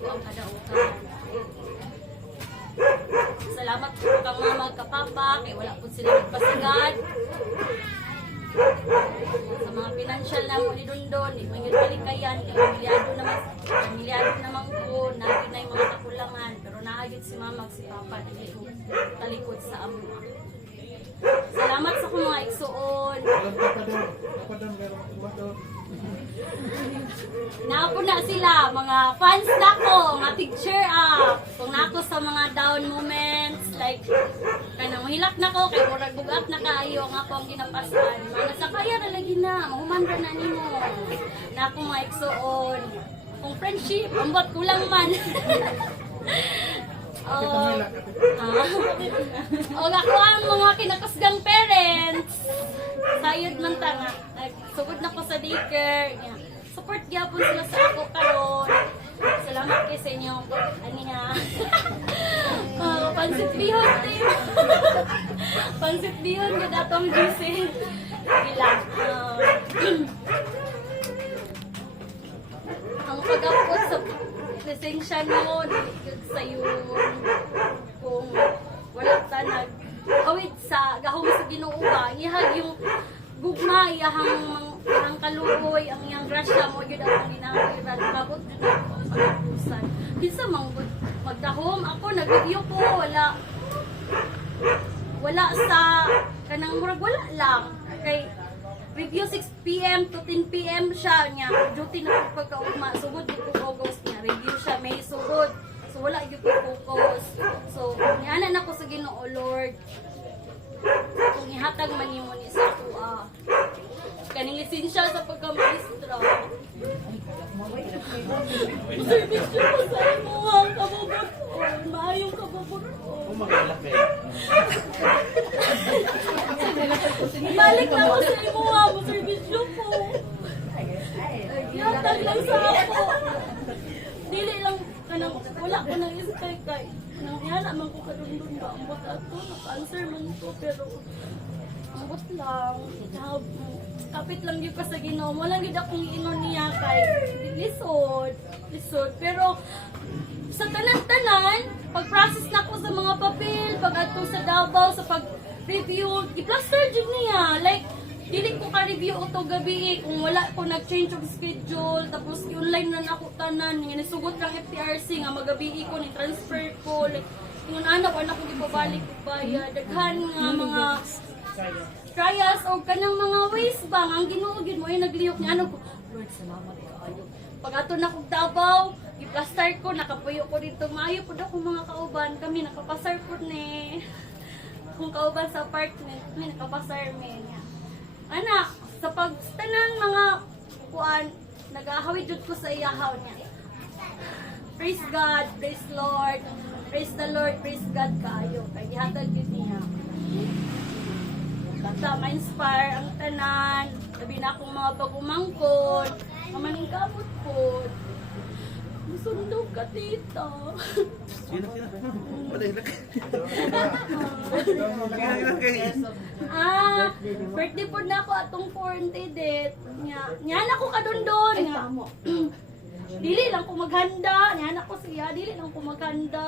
ako ang kadaugan. Salamat po kang mga magkapapa, kay wala po sila nagpasigad. Sa mga financial na mo ni Dondon, di man yun kalikayan, kay pamilyado naman po, natin na yung mga kakulangan, pero naagit si mama at si papa na talikod sa amo. Salamat sa kong mga igsuon. Naapo na sila, mga fans na ko, mga picture up. Kung nako sa mga down moments, like, kanang mahilak na ko, kay murag bugat na kaayo, nga ko ang ginapasan. Mga sa kaya na lagi na, mahumanda na ni mo. Nako mga igsuon. Kung friendship, ambot kulang man. O ako ang mga kinakasgang parents. Sayod man ta nga. Sugod na ko sa daycare. Support gyapon sila sa ako karon. Salamat kay sa inyo. Ani nga. Pansit bihon tayo. Pansit bihon nga datong juicy. Gila. Ang pag-upload sa presensya mo, diligod sa yun. Kung wala tanag, awit sa gahong sa Ginoo ba, ihag yung gugma, iyahang kaluoy, ang iyang grasya mo, yun ang ginahaliran. Labot yun ako ang pag-upusan. Bisa magdahom, ako nag-review ko, wala sa kanang murag, wala lang. Kay review 6 PM to 10 PM siya niya. Duty na ko pagkaugma. Sugod yung August niya. Review siya. May sugod. So wala yung focus. So, nianan ako sa Ginoo, Lord. Kung ihatag man yung ni sa ako, kaning lisensya sa pagka-maestra. Service siya ko sa imo, ang kababaron. Maayong kababaron. Balik na ako sa imo, mo servisyo ko. Ihatag lang sa ako. Dili lang kanang wala ko nang iskay kay nang yana man ko kadundon ba ambot ato naka-answer man ko pero ambot lang kapit lang gyud pa sa Ginoo mo lang gyud akong iinon niya kay lisod pero sa tanan-tanan pag-process na ko sa mga papel pag adto sa Davao sa pag-review i-plaster jud niya like dili ko ka-review o to gabi kung wala ko nag-change of schedule tapos i-online na ako tanan nga nisugot kang FTRC nga magabi ko ni transfer ko like ingon anak ko gibabalik ko bayad daghan nga mga trials o kanang mga ways ba ang Ginoo gid mo ay naglihok ni ano ko Lord salamat kaayo pag ato na kog Davao i-plaster ko nakapuyo ko dito maayo pud ako mga kauban kami nakapasar pud ni kung kauban sa apartment kami nakapasar men anak, sa pagtanan mga kuan, nag-ahawid jud ko sa iyahaw niya. Praise God, praise Lord, praise the Lord, praise God kaayo. Kay gihatag jud niya. Kata ma-inspire ang tanan, labi na akong mga bagumangkon, mamaningkamot po. Sundog ka, tita. Birthday po na ako atong 40 date. Nyan ako kadundon. Dili lang ko maghanda. Nyan ako siya. Dili lang ko maghanda.